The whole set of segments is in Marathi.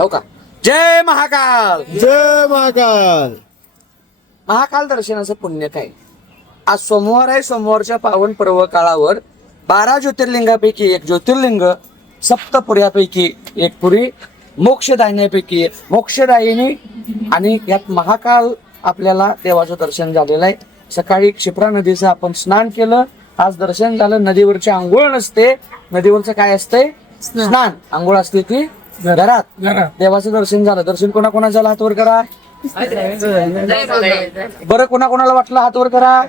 हो का? जय महाकाल. जय महाकाल. महाकाल दर्शनाचं पुण्य काय? आज सोमवार आहे. सोमवारच्या पावन पर्व काळावर 12 ज्योतिर्लिंगापैकी एक ज्योतिर्लिंग, सप्तपुऱ्यापैकी एक पुरी, मोक्षदायिनीपैकी एक मोक्षदायिनी, आणि यात महाकाल आपल्याला देवाचं दर्शन झालेलं आहे. सकाळी क्षिप्रा नदीचं आपण स्नान केलं, आज दर्शन झालं. नदीवरची आंघोळ नसते, नदीवरचं काय असतंय? स्नान. आंघोळ असते ती घरात. देवाचं दर्शन झालं. दर्शन कोणाकोणाचं झालं? हात वर करा बरं. कोणाकोणाला वाटलं? हात वर करा.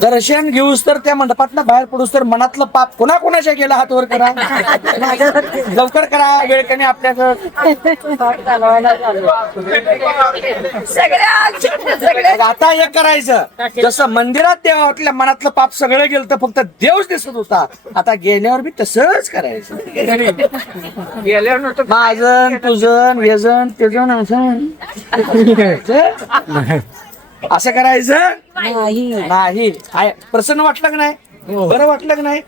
दर्शन घेऊस तर त्या मंडपातनं बाहेर पडूस तर मनातलं पाप कोणाकोणाच्या गेलं? हात वर करा. लवकर करा, वेळ कमी आपल्याकडं. आता एक करायचं, जसं मंदिरात देवातल्या मनातलं पाप सगळं गेलं तर फक्त देवच दिसत होता, आता गेल्यावर बी तसंच करायचं. माझं तुझं व्यजन तेजन असं करायचं नाही. प्रसन्न वाटलं की नाही? बरं वाटलं की नाही?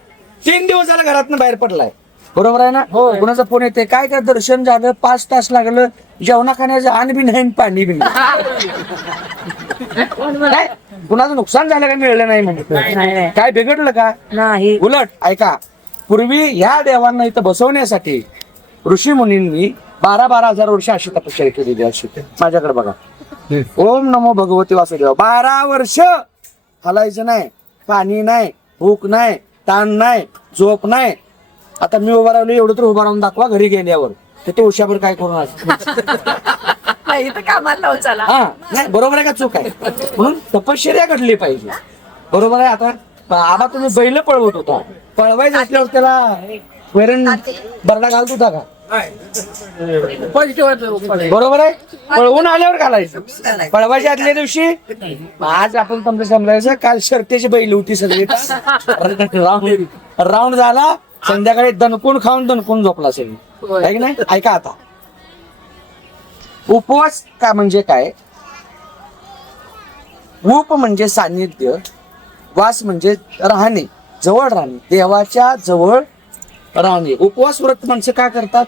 3 दिवस झालं घरातनं बाहेर पडलाय, बरोबर आहे ना? कुणाचा फोन येते, काय काय दर्शन झालं, 5 तास लागलं, जेवणा खाण्याचं अन्न बी नाही, पाणी बी नाही. कुणाचं नुकसान झालं का? मिळलं नाही म्हणजे काय बिघडलं का? नाही. उलट ऐका, पूर्वी ह्या देवांना इथं बसवण्यासाठी ऋषी मुनींनी 12,000 वर्ष अशी तपश्चर्या केलेली अशी. माझ्याकडे बघा, ओम नमो भगवती वासुदेव. 12 वर्ष हलायचं नाही, पाणी नाही, भूक नाही, ताण नाही, झोप नाही. आता मी उभा राहिलो, एवढं तर उभा राहून दाखवा घरी गेल्यावर. ते उशाभर काय करून हा नाही, बरोबर आहे का चूक आहे? म्हणून तपश्चर्या घडली पाहिजे, बरोबर आहे. आता आबा तुम्ही बैल पळवत होता, पळवायचं असल्यावर त्याला वैरण बरडा घालत होता का? बरोबर आहे. पळवून आल्यावर घालायचं. पळवायच्या आदल्या दिवशी. आज आपण तुमचं समजायचं, काल शर्तीची बैल होती सगळी, राऊंड झाला, संध्याकाळी दणकून खाऊन दणकून झोपला सगळी, आहे की नाही? ऐका आता, उपवास का म्हणजे काय? उप म्हणजे सान्निध्य, वास म्हणजे राहणे, जवळ राहणे, देवाच्या जवळ राहणे. उपवास व्रत माणसं का करतात?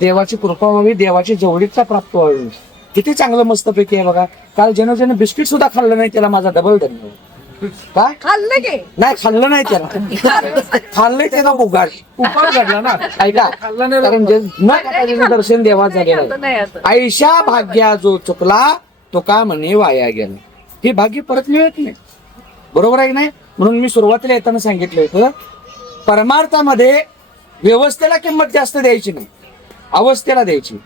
देवाची कृपा व्हावी, देवाची जवळीकता प्राप्त व्हावी. किती चांगलं मस्त पैकी आहे बघा. काल ज्यानं बिस्किट सुद्धा खाल्लं नाही त्याला माझा डबल धन्यवाद. काय खाल्लं की नाही? खाल्लं नाही त्याला, खाल्लंय त्याला बुगाड उपाय घडला ना. ऐका, कारण न खाताचं दर्शन देवात झालेलं आहे. आयशा भाग्या जो चुकला तो का म्हणे वाया गेला. हे भाग्य परत मिळत नाही, बरोबर आहे की नाही? म्हणून मी सुरुवातीला येताना सांगितलं होतं, परमार्थामध्ये व्यवस्थेला किंमत जास्त द्यायची नाही, अवस्थेला द्यायची.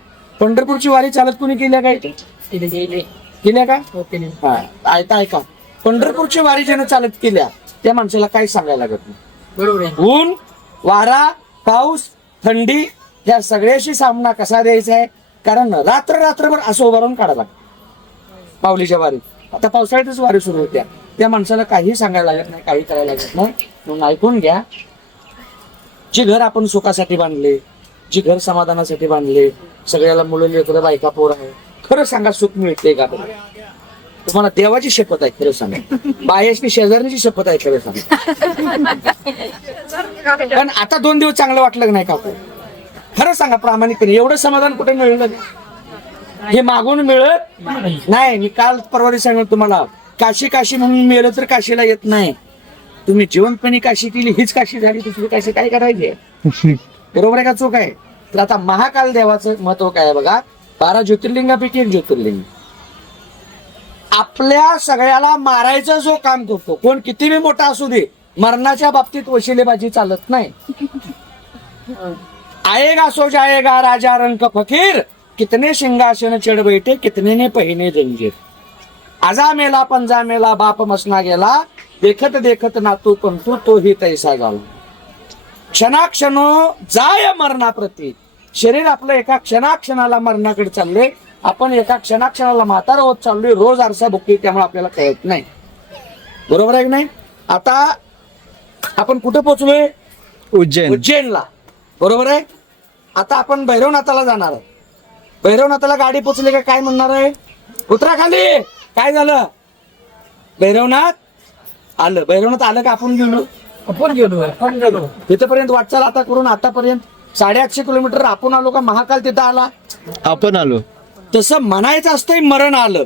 पंढरपूरची वारी चालत कोणी केल्या काय? केल्या का? हा ऐका, पंढरपूरची वारी ज्यानं चालत केल्या त्या माणसाला काही सांगायला लागत नाही, बरोबर. ऊन, वारा, पाऊस, थंडी या सगळ्याशी सामना कसा द्यायचा आहे? कारण रात्रभर असं उभारून काढायला लागतं पावलीच्या वारीत. आता पावसाळ्यातच वारी सुरू होत्या, त्या माणसाला काही सांगायला लागत नाही, काही करायला लागत नाही. म्हणून ऐकून घ्या, जे घर आपण सुखासाठी बांधले, जे घर समाधानासाठी बांधले, सगळ्याला मुलं लेकरं बायका पोर आहे, खरं सांगा सुख मिळते का? तुम्हाला देवाची शपथ आहे, खरं सांगा. बायसनी शेजारची शपथ आहे, खरं सांगा. पण आता 2 दिवस चांगलं वाटलं नाही का? खरं सांगा प्रामाणिकपणे, एवढं समाधान कुठे मिळलं? हे मागून मिळत नाही. मी काल परवा सांगितलं तुम्हाला, काशी म्हणून मिळलं तर काशीला येत नाही. तुम्ही जिवंतपणे काशी केली, हीच काशी झाली, दुसरी काशी काय करायची? बरोबर आहे का चूक आहे? तर आता महाकाल देवाचं महत्व काय आहे बघा. 12 ज्योतिर्लिंगापैकी एक ज्योतिर्लिंग आपल्या सगळ्याला मारायचं जो काम करतो, कोण कितीही मोठा असू दे, मरणाच्या बाबतीत वशिलेबाजी चालत नाही. आएगा सो जाएगा राजा रंक फकीर, कितने सिंहासन चढ बैठे, कितने ने पहिने जंजीर. आजा मेला पंजा मेला बाप मसना गेला, देखत देखत नातू पंतू तोही तैसा झाला. क्षणाक्षणो जाय मरणाप्रती. शरीर आपलं एका क्षणाक्षणाला मरणाकडे चालले, आपण एका क्षणाक्षणाला म्हातारा होत चाललोय. रोज आरसा बघतोय, त्यामुळे आपल्याला कळत नाही, बरोबर आहे की नाही? आता आपण कुठे पोहोचलोय? उज्जैनला, बरोबर आहे. आता आपण भैरवनाथाला जाणार आहे. भैरवनाथाला गाडी पोचली का काय म्हणणार आहे? उतरा खाली. काय झालं? भैरवनाथ आलं. भैरवनाथ आलं का आपण गेलो? आपण गेलो. इथपर्यंत वाटचाल आता करून आतापर्यंत 850 किलोमीटर आपण आलो का महाकाल तिथं आला? आपण आलो. तसं म्हणायचं असतंय मरण आलं.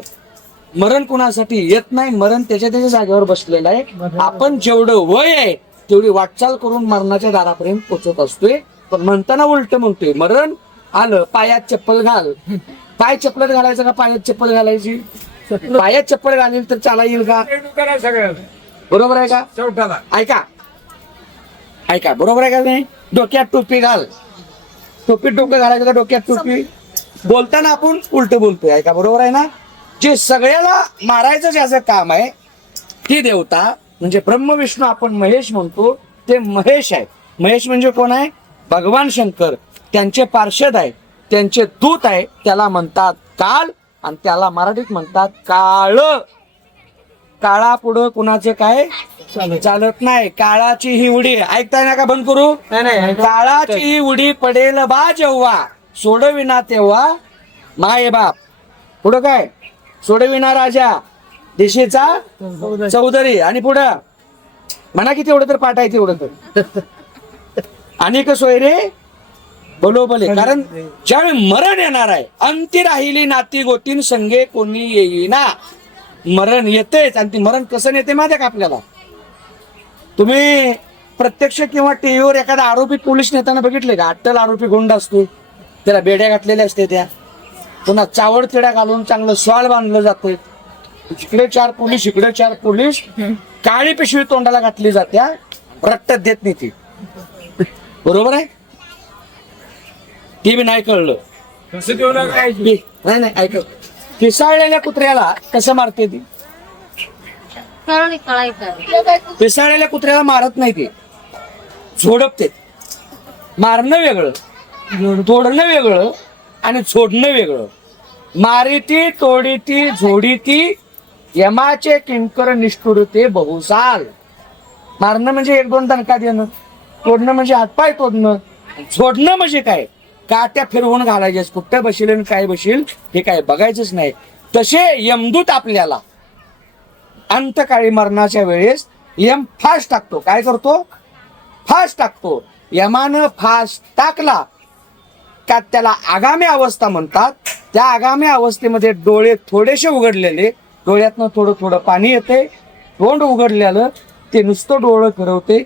मरण कुणासाठी येत नाही, मरण त्याच्या त्याच्या जागेवर बसलेलं आहे. आपण जेवढं वय आहे तेवढी वाटचाल करून मरणाच्या दारापर्यंत पोहोचत असतोय. पण म्हणताना उलट म्हणतोय मरण आलं, पायात चप्पल घाल. पाय चप्पल घालायचं का पायात चप्पल घालायची? पायात चप्पल घालेल तर चाला येईल का? बरोबर आहे का? ऐका ऐका, बरोबर आहे का नाही? डोक्यात टोपी घाल. टोपीत डोकं घालायचं का डोक्यात टोपी? बोलताना आपण उलट बोलतोय. ऐका, बरोबर आहे ना? जे सगळ्याला मारायचं ज्याचं काम आहे ती देवता म्हणजे ब्रह्म विष्णू आपण महेश म्हणतो ते महेश आहे. महेश म्हणजे कोण आहे? भगवान शंकर. त्यांचे पार्षद आहे, त्यांचे दूत आहे. त्याला म्हणतात काल आणि त्याला मराठीत म्हणतात काळ. काळा पुढं कुणाचे काय चालत नाही. काळाची ही उडी ऐकताय ना का? बंद करू. काळाची ही उडी पडेल बा जेव्हा, सोडविना तेव्हा माय बाप. पुढं काय? सोडविना राजा देशीचा चौधरी. आणि पुढं म्हणा की तेवढं तर पाठ आहे तेवढं तर. आणि कसोय रे बोलो बोले. कारण ज्यावेळी मरण येणार आहे, अंती राहिली नाती गोतीन संगे कोणी येईना. मरण येतेच. आणि ती मरण कसं येते माहिती आहे का आपल्याला? तुम्ही प्रत्यक्ष किंवा टीव्हीवर एखादा आरोपी पोलीस नेताना बघितले का? अट्टल आरोपी गुंड असतो, त्याला बेड्या घातलेल्या असते, त्या पुन्हा चावड तिड्या घालून चांगलं स्वाल बांधलं जाते. इकडे 4 पोलीस, इकडे 4 पोलीस, काळी पिशवी तोंडाला घातली जात्या, रट्ट्यात देत नाही ती. बरोबर आहे? ती बी नाही कळलं. नाही ऐक, पिसाळलेल्या कुत्र्याला कसं मारते ती? पिसाळलेल्या कुत्र्याला मारत नाही ती, झोडपते. मारणं वेगळं, तोडणं वेगळं आणि झोडणं वेगळं. मारिती तोडीती झोडीती यमाचे किंकर निष्ठुरते बहुसाल. मारणं म्हणजे 1-2 दणका देणं, तोडणं म्हणजे हातपाय तोडणं, झोडणं म्हणजे काय? काट्या फिरवून घालायचे. कुठं बशील आणि काय बशील हे काय बघायचंच नाही. तसे यमदूत आपल्याला अंतकाळी मरणाच्या वेळेस यम फास टाकतो. काय करतो? फास टाकतो. यमानं फास टाकला का त्याला आगामी अवस्था म्हणतात. त्या आगामी अवस्थेमध्ये डोळे थोडेसे उघडलेले, डोळ्यातनं थोडं थोडं पाणी येते, तोंड उघडलेलं ते नुसतं डोळं फिरवते.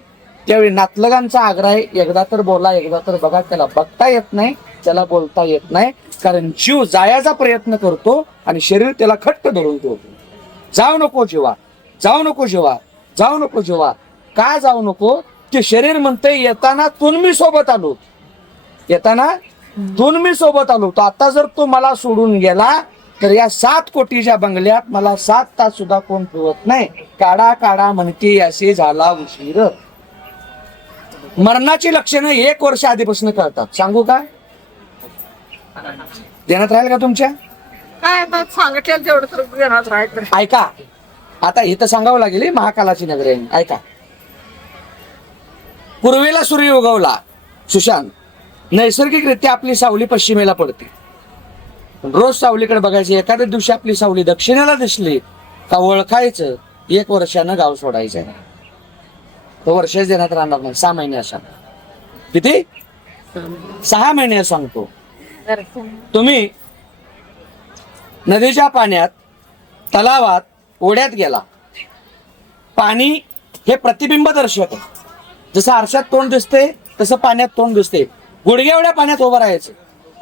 त्यावेळी नातलगांचा आग्रह आहे, एकदा तर बोला, एकदा तर बघा. त्याला बघता येत नाही, त्याला बोलता येत नाही, कारण जीव जायचा प्रयत्न करतो आणि शरीर त्याला खट्ट धरून ठेवतो. जाऊ नको जीवा, जाऊ नको जीवा, जाऊ नको जीवा. का जाऊ नको? ते शरीर म्हणते येताना तून मी सोबत आलो, येताना तून मी सोबत आलो. तर आता जर तो मला सोडून गेला तर या 7 कोटीच्या बंगल्यात मला 7 तास सुद्धा कोण ठेवत नाही. काढा काढा म्हणते असे झाला उशीर. मरणाची लक्षणं 1 वर्ष आधीपासून कळतात. सांगू का? ध्यानात राहील का तुमच्या? काय सांगितलं तेवढं तर ध्यानात राहायचं. ऐका, आता इथं सांगावं लागेल, ही महाकालाची नगरी आहे. ऐका, पूर्वेला सूर्य उगवला सुशांत, नैसर्गिकरित्या आपली सावली पश्चिमेला पडते. रोज सावलीकडे बघायची. एखाद्या दिवशी आपली सावली दक्षिणेला दिसली का ओळखायचं 1 वर्षानं गाव सोडायचं. तो वर्षच देण्यात राहणार नाही. 6 महिने असा. किती? 6 महिने सांगतो. तुम्ही नदीच्या पाण्यात, तलावात, ओढ्यात गेला, पाणी हे प्रतिबिंब दर्शक आहे. जसं आरशात तोंड दिसते तसं पाण्यात तोंड दिसते. गुडघ्या एवढ्या पाण्यात उभं राहायचं,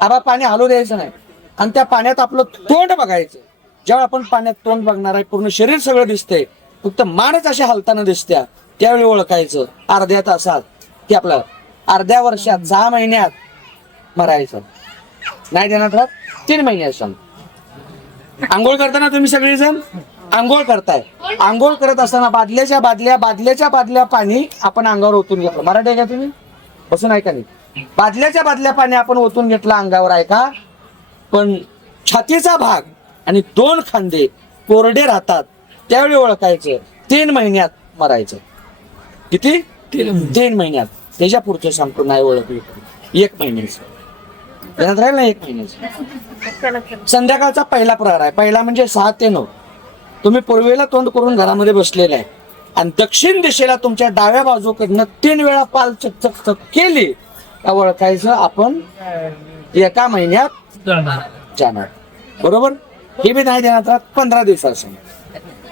आबा पाणी हलू द्यायचं नाही, आणि त्या पाण्यात आपलं तोंड बघायचं. जेव्हा आपण पाण्यात तोंड बघणार आहे, पूर्ण शरीर सगळं दिसतंय, फक्त मानच अशा हलताना दिसत्या, त्यावेळी ओळखायचं. अर्ध्या तासात की आपलं अर्ध्या वर्षात, 6 महिन्यात मरायचं. नाही देणार राहत 3 महिन्यात सांग. आंघोळ करताना तुम्ही सगळेजण आंघोळ करताय. आंघोळ करत असताना बादल्याच्या बादल्या पाणी आपण अंगावर ओतून घेतलं. मराठी आहे का तुम्ही? बसून ऐका नाही. बादल्याच्या बादल्या पाणी आपण ओतून घेतलं अंगावर, ऐका. पण छातीचा भाग आणि 2 खांदे कोरडे राहतात, त्यावेळी ओळखायचं. 3 महिन्यात मरायचं. किती? 3 महिन्यात. त्याच्या पुढचं सांगतो नाही ओळखली 1 महिन्याचं. ध्यानात राहील ना? 1 महिन्याचं. संध्याकाळचा पहिला प्रहर आहे. पहिला म्हणजे 6 ते 9. तुम्ही पूर्वेला तोंड करून घरामध्ये बसलेले आहे आणि दक्षिण दिशेला तुमच्या डाव्या बाजूकडनं 3 वेळा पाल चकचक केली का ओळखायचं आपण एका महिन्यात जाणार. बरोबर. हे बी नाही देण्यात राहत 15 दिवसाचं.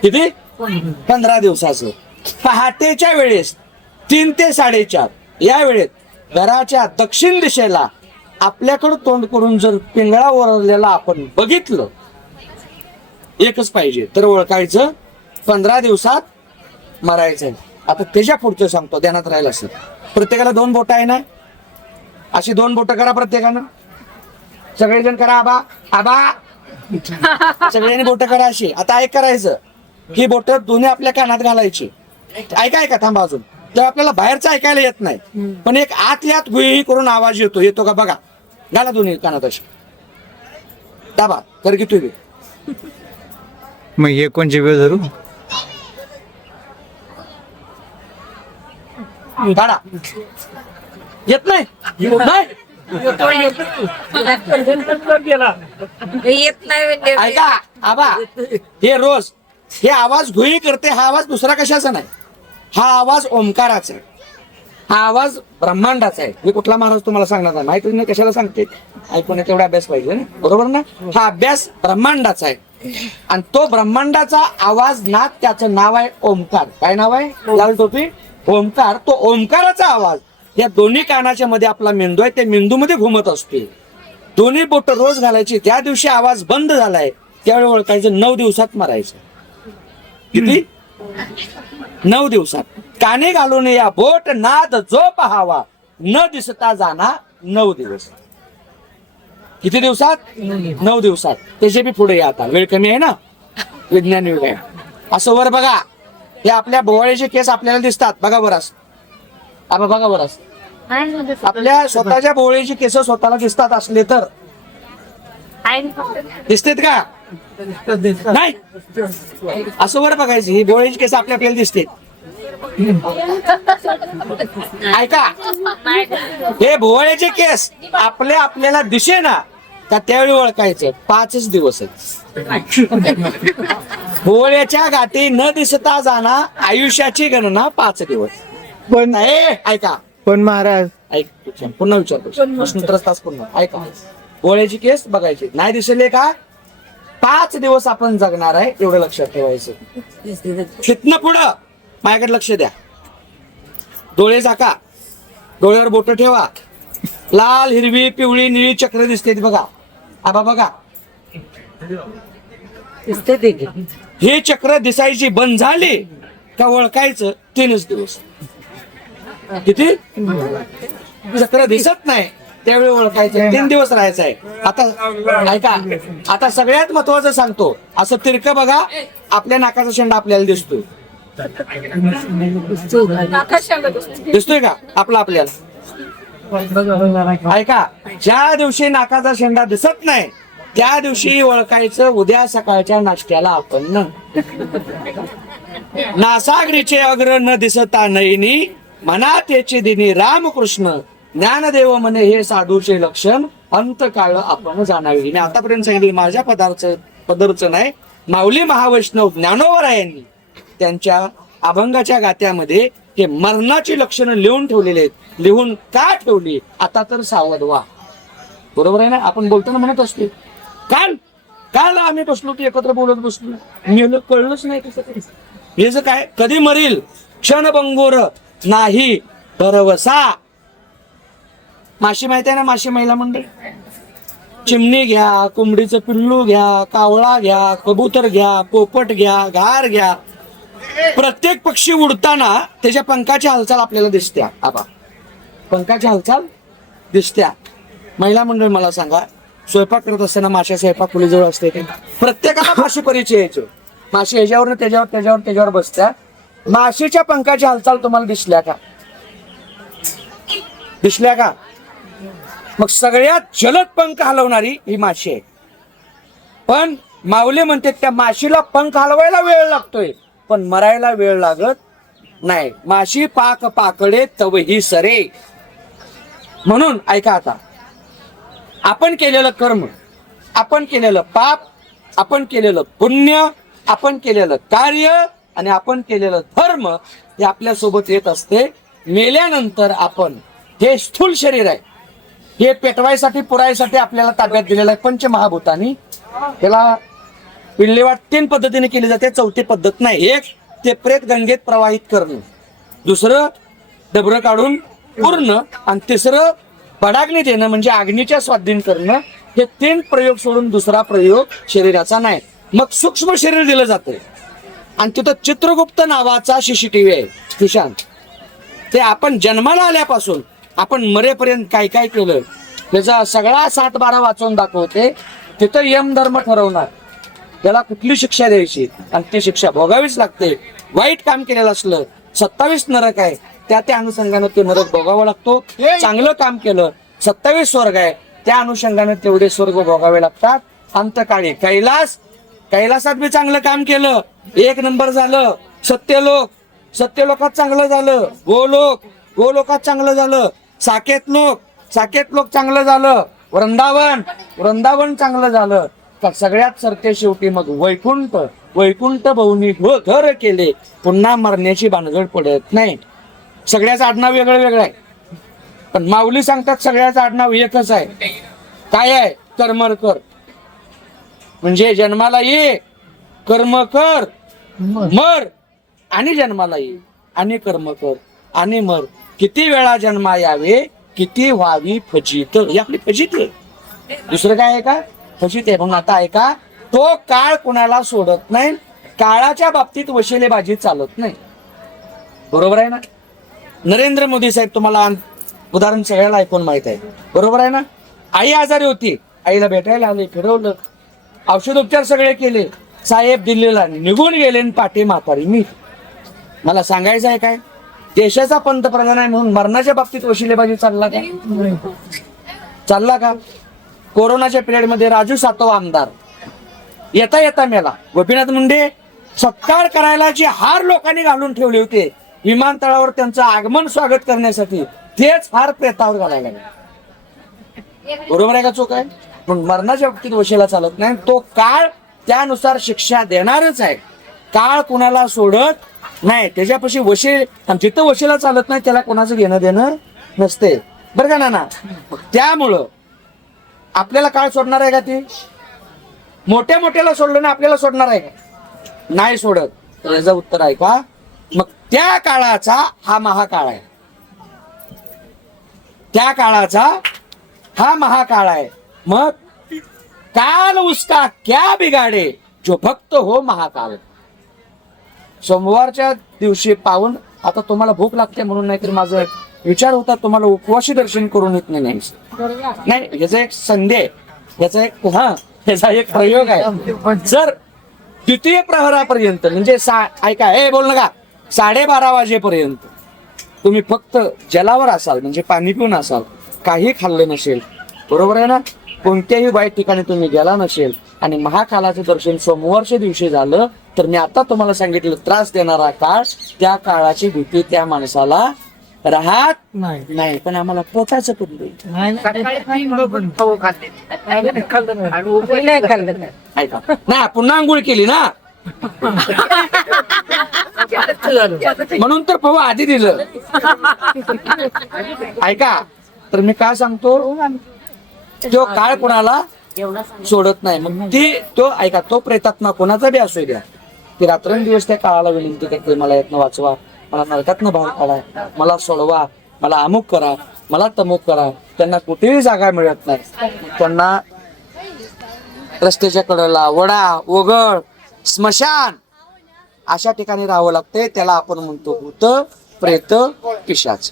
किती? 15 दिवसाचं. पहाटेच्या वेळेस 3 ते 4:30 या वेळेत घराच्या दक्षिण दिशेला आपल्याकडं तोंड करून जर पिंगळा ओरडलेला आपण बघितलं, एकच पाहिजे, तर ओळखायचं 15 दिवसात मरायचंय. आता त्याच्या पुढचं सांगतो, ध्यानात राहिलं असं. प्रत्येकाला 2 बोटं आहे ना, अशी 2 बोटं करा प्रत्येकानं. सगळेजण करा आबा आबा. सगळ्यांनी बोटं करा अशी. आता ऐक करायचं, ही बोटं दोन्ही आपल्या कानात घालायची. ऐका थांबा अजून. तेव्हा आपल्याला बाहेरचं ऐकायला येत नाही, पण एक आतल्या आत गुई करून आवाज येतो का बघा. घाला दोन्ही कानात अशी. दाबा कर की तुम्ही. मग हे कोणची वेळ धरू? काढा. येत नाही? येत नाही म्हणजे ऐका आबा, हे रोज हे आवाज घुई करते. हा आवाज दुसरा कशाचा नाही, हा आवाज ओंकाराचा आहे. हा आवाज ब्रह्मांडाचा आहे. मी कुठला महाराज तुम्हाला सांगणार नाही, माहिती नाही कशाला सांगते. ऐकून तेवढा अभ्यास पाहिजे ना, बरोबर ना. हा अभ्यास ब्रह्मांडाचा आहे आणि तो ब्रह्मांडाचा आवाज ना, त्याचं नाव आहे ओंकार. काय नाव आहे? लाल टोपी. ओंकार. तो ओंकाराचा आवाज या दोन्ही कानाच्या मध्ये आपला मेंदू आहे, त्या मेंदू मध्ये घुमत असतो. दोन्ही बोट रोज घालायची. त्या दिवशी आवाज बंद झालाय त्यावेळी ओळखायचं 9 दिवसात मरायचं. किती? 9 दिवसात. काने घालून या बोट नाद जो पहावा, न दिसता जाना 9 दिवस. किती दिवसात? 9 दिवसात. त्याचे बी पुढे या. आता वेळ कमी आहे ना, विज्ञान युग आहे. असं वर बघा, हे आपल्या भोवळ्याचे केस आपल्याला दिसतात. बघा बराच आबा, बघा बराच. आपल्या स्वतःच्या भोवळ्याचे केस स्वतःला दिसतात असले तर दिसतेत का? नाही. असं वर बघायची, ही भोवळ्याची केस आपल्याला दिसते. ऐका, हे भोवळ्याचे केस आपल्याला दिसे ना का त्यावेळी ओळखायचं 5 दिवस. भोवळ्याच्या गाठी न दिसता जाणार आयुष्याची गणना 5 दिवस. पण ऐका, पण महाराज ऐक पुन्हा विचारतो, प्रश्न तास पूर्ण ऐका. भोवळ्याची केस बघायची, नाही दिसले का 5 दिवस आपण जगणार आहे, एवढं लक्षात ठेवायचं. तिथनं पुढं माझ्याकडे लक्ष द्या. डोळे झाका, डोळ्यावर बोट ठेवा. लाल, हिरवी, पिवळी, निळी चक्र दिसते बघा. आबा बघा, हे चक्र दिसायची बंद झाली का ओळखायचं 3 दिवस. किती? चक्र दिसत नाही त्यावेळी ओळखायचं 3 दिवस राहायचं आहे. आता ऐका, आता सगळ्यात महत्वाचं सांगतो. असं तिरकं बघा, आपल्या नाकाचा शेंडा आपल्याला दिसतोय. दिसतोय का आपला आपल्याला? ऐका, ज्या दिवशी नाकाचा शेंडा दिसत नाही त्या दिवशी ओळखायचं उद्या सकाळच्या नाश्त्याला आपण नासागरीचे अग्र न दिसता नयनी, मना त्याचे दिनी रामकृष्ण, ज्ञानदेव म्हणे हे साधूचे लक्षण, अंतकाळ आपण जाणावी. मी आतापर्यंत सांगितलं माझ्या पदरचं नाही, माऊली महावैष्णव ज्ञानोबरायांनी त्यांच्या अभंगाच्या गात्यामध्ये हे मरणाची लक्षणं लिहून ठेवलेले आहेत. लिहून का ठेवली? आता तर सावध व्हा. बरोबर आहे ना. आपण बोलताना म्हणत असतो, काल आम्ही बसलो की एकत्र बोलत बसलो, मेलं कळलंच नाही कसं. हेच काय, कधी मरील क्षणभंगुर नाही भरवसा. माशी माहिती आहे ना, माशी महिला मंडळ. चिमणी घ्या, कोंबडीचं पिल्लू घ्या, कावळा घ्या, कबूतर घ्या, पोपट घ्या, घार घ्या, प्रत्येक पक्षी उडताना त्याच्या पंखाची हालचाल आपल्याला दिसत्या. आबा, पंखाची हालचाल दिसत्या. महिला मंडळ मला सांगा, स्वयंपाक करत असताना माश्या स्वयंपाक खोलीजवळ असते ते प्रत्येकाला माशी परिचय यायचो. माशी ह्याच्यावर त्याच्यावर बसत्या. माशीच्या पंखाची हालचाल तुम्हाला दिसल्या का? दिसल्या का? मग सगळ्यात जलद पंख हलवणारी ही माशी आहे. पण माऊली म्हणते त्या माशीला पंख हलवायला वेळ लागतोय, पण मरायला वेळ लागत नाही. माशी पाक पाकडे तवही सरे. म्हणून ऐका, आता आपण केलेलं कर्म, आपण केलेलं पाप, आपण केलेलं पुण्य, आपण केलेलं कार्य आणि आपण केलेलं धर्म हे आपल्या सोबत येत असते. मेल्यानंतर आपण हे स्थूल शरीर आहे. हे पेटवायसाठी पुरायसाठी आपल्याला ताब्यात दिलेलं आहे पंचमहाभूतानी. त्याला विल्हेवाट 3 पद्धतीने केली जाते, चौथी पद्धत नाही. एक ते प्रेत गंगेत प्रवाहित करणं, दुसरं डबरं काढून पूर्ण, आणि तिसरं बडागणी देणं म्हणजे अग्नीच्या स्वाधीन करणं. हे 3 प्रयोग सोडून दुसरा प्रयोग शरीराचा नाही. मग सूक्ष्म शरीर दिलं जाते आणि तिथं चित्रगुप्त नावाचा CCTV आहे सुशांत. ते आपण जन्माला आल्यापासून आपण मरेपर्यंत काय काय केलं त्याचा सगळा 7-12 वाचून दाखवते. तिथं यमधर्म ठरवणार त्याला कुठली शिक्षा द्यायची आणि ती शिक्षा भोगावीच लागते. वाईट काम केलेलं असलं 27 नरक आहे, त्या अनुषंगानं ते नरक भोगावं लागतो. चांगलं काम केलं 27 स्वर्ग आहे, त्या अनुषंगानं तेवढे स्वर्ग भोगावे लागतात. अंतकाळी कैलासात बी चांगलं काम केलं, 1 नंबर झालं. सत्यलोकात चांगलं झालं, गोलोकात चांगलं झालं, साकेत लोक चांगलं झालं, वृंदावन चांगलं झालं. तर सगळ्यात सरते शेवटी मग वैकुंठ भवनी घर केले, पुन्हा मरण्याची भानगड पडत नाही. सगळ्याचं आडनाव वेगळं आहे, पण माऊली सांगतात सगळ्याचं आडनाव एकच आहे. काय आहे? कर्मकर. म्हणजे जन्माला ये, कर्म कर, मर, आणि जन्माला ये आणि कर्म कर आणि मर. किती वेळा जन्मा यावे, किती व्हावी फजित. ही आपली फजित आहे, दुसरं काय आहे का? फजित आहे. म्हणून आता ऐका, तो काळ कुणाला सोडत नाही. काळाच्या बाबतीत वशिलेबाजी चालत नाही. बरोबर आहे ना? नरेंद्र मोदी साहेब, तुम्हाला उदाहरण सगळ्याला ऐकून माहित आहे, बरोबर आहे ना? आई आजारी होती, आईला भेटायला आले, फिरवलं, औषधोपचार सगळे केले, साहेब दिल्लीला निघून गेले आणि पाठी म्हातारी मी. मला सांगायचं आहे काय, देशाचा पंतप्रधान आहे म्हणून मरणाच्या बाबतीत वशिलेबाजी चालला का? कोरोनाच्या पिरियड मध्ये राजू सातव आमदार येता मेला. गोपीनाथ मुंडे सत्कार करायला जे हार लोकांनी घालून ठेवले होते विमानतळावर त्यांचं आगमन स्वागत करण्यासाठी, तेच हार प्रेतावर घालायला लागले. बरोबर आहे का चूक आहे? पण मरणाच्या बाबतीत वशिला चालत नाही. तो काळ त्यानुसार शिक्षा देणारच आहे. काळ कुणाला सोडत नाही. त्याच्यापाशी वशील, जिथं वशिला चालत नाही त्याला कोणाचं घेणं देणं नसते, बरं का ना? त्यामुळं आपल्याला काळ सोडणार आहे का? ती मोठ्याला सोडलं ना, आपल्याला सोडणार आहे का? नाही सोडत. तर याचं उत्तर आहे का? मग त्या काळाचा हा महाकाळ आहे. त्या काळाचा हा महाकाळ आहे. मग काल उसका क्या बिगाडे जो भक्त हो महाकाल. सोमवारच्या दिवशी पाहून, आता तुम्हाला भूक लागते म्हणून, नाहीतर माझा विचार होता तुम्हाला उपवासी दर्शन करून येत नाही. याचा एक संधी आहे, याचा एक प्रयोग आहे. जर द्वितीय प्रहरापर्यंत म्हणजे ऐका, बोल नका, 12:30 वाजेपर्यंत तुम्ही फक्त जलावर असाल, म्हणजे पाणी पिऊन असाल, काही खाल्लं नसेल, बरोबर आहे ना, कोणत्याही वाईट ठिकाणी तुम्ही गेला नसेल, आणि महाकालाचं दर्शन सोमवारच्या दिवशी झालं, तर मी आता तुम्हाला सांगितलं त्रास देणारा काळ, त्या काळाची भीती त्या माणसाला राहत नाही. पण आम्हाला पोटाचं ऐका ना, पुन्हा आंघोळ केली ना म्हणून तर पवा आधी दिलं. ऐका, तर मी काय सांगतो, तो काळ कोणाला सोडत नाही. मग तो ऐका, तो प्रेतात्मा कोणाचा बी असू द्या, ती रात्रंदिवस त्या काळाला विनंती करते, मला यातनं वाचवा, मला नरकातनं बाहेर काढा, मला सोडवा, मला अमुक करा, मला तमुक करा. त्यांना कुठेही जागा मिळत नाही. त्यांना रस्त्याच्या कडेला, वडा, ओघळ, स्मशान अशा ठिकाणी राहावं लागते. त्याला आपण म्हणतो भूत, प्रेत, पिशाच.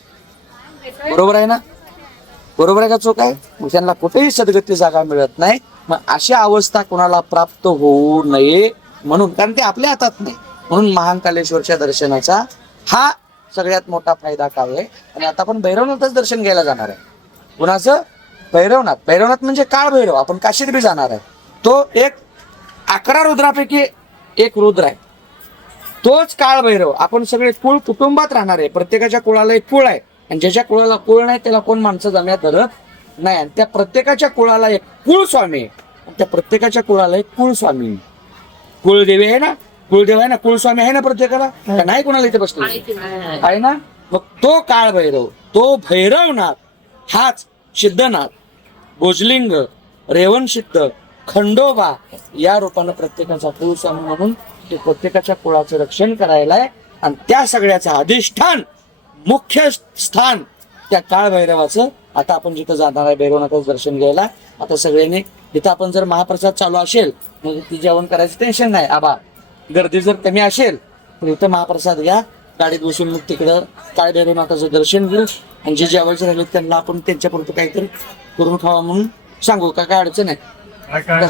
बरोबर आहे ना? बरोबर आहे का चूक आहे? मग त्यांना कुठेही सद्गती जागा मिळत नाही. मग अशी अवस्था कोणाला प्राप्त होऊ नये म्हणून, कारण ते आपल्या हातात नाही, म्हणून महाकालेश्वरच्या दर्शनाचा हा सगळ्यात मोठा फायदा काय आहे. आणि आता आपण भैरवनाथच दर्शन घ्यायला जाणार आहे. कुणाचं? भैरवनाथ म्हणजे काळ भैरव. आपण काशीत बी जाणार आहे. तो एक 11 रुद्रापैकी एक रुद्र आहे. तोच काळ भैरव. आपण सगळे कुळ कुटुंबात राहणार आहे. प्रत्येकाच्या कुळाला एक कुळ आहे, आणि ज्याच्या कुळाला कुळ नाही त्याला कोण माणसं जम्या धरत नाही. आणि त्या प्रत्येकाच्या कुळाला एक कुळस्वामी आहे, त्या प्रत्येकाच्या कुळाला एक कुळस्वामी. कुळदेवी आहे ना, कुळदेव आहे ना, कुळस्वामी आहे ना प्रत्येकाला, नाही कोणाला इथे बसले आहे ना. मग तो काळ भैरव, तो भैरवनाथ हाच सिद्धनाथ, भोजलिंग, रेवणसिद्ध, खंडोबा या रूपानं प्रत्येकाचा कुळ स्वामी म्हणून ते प्रत्येकाच्या कुळाचं रक्षण करायला आहे. आणि त्या सगळ्याचं अधिष्ठान, मुख्य स्थान त्या काळ भैरवाचं. आता आपण जिथं जाणार आहे भैरवनाथाचं दर्शन घ्यायला, आता सगळ्यांनी तिथं आपण जर महाप्रसाद चालू असेल म्हणजे ती जेवण करायचं टेन्शन नाही. आबा गर्दी जर कमी असेल तर इथं महाप्रसाद घ्या, गाडीत बसून मग तिकडं काळ भैरवनाथाचं दर्शन घेऊ. आणि जे जेवायचे राहिले त्यांना आपण त्यांच्यापुरतं काहीतरी करून खावा म्हणून सांगू का, काय अडचण आहे?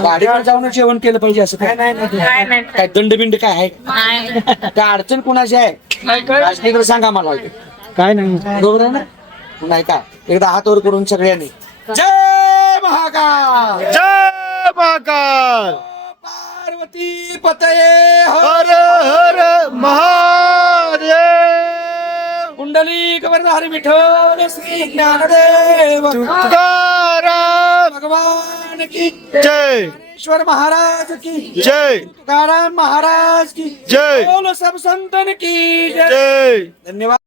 गाडीवर जाऊन जेवण केलं पाहिजे असं काय नाही. नाही. काय दंडबिंड काय आहे? नाही. काय अडचण कुणाची आहे? राजकीय सांगा मला. काय नाही. बरोबर आहे ना? नाही का? एकदा हात वर करून सगळ्यांनी जय महाकाल, जय महाकाल. पार्वती पतये हर हर महादेव. कुंडली कबरधारी विठ्ठल श्री ज्ञानदेव तुकाराम भगवान की जय. ईश्वर महाराज की जय. तुकाराम महाराज की जय. बोलो सब संतन की जय. जय. धन्यवाद.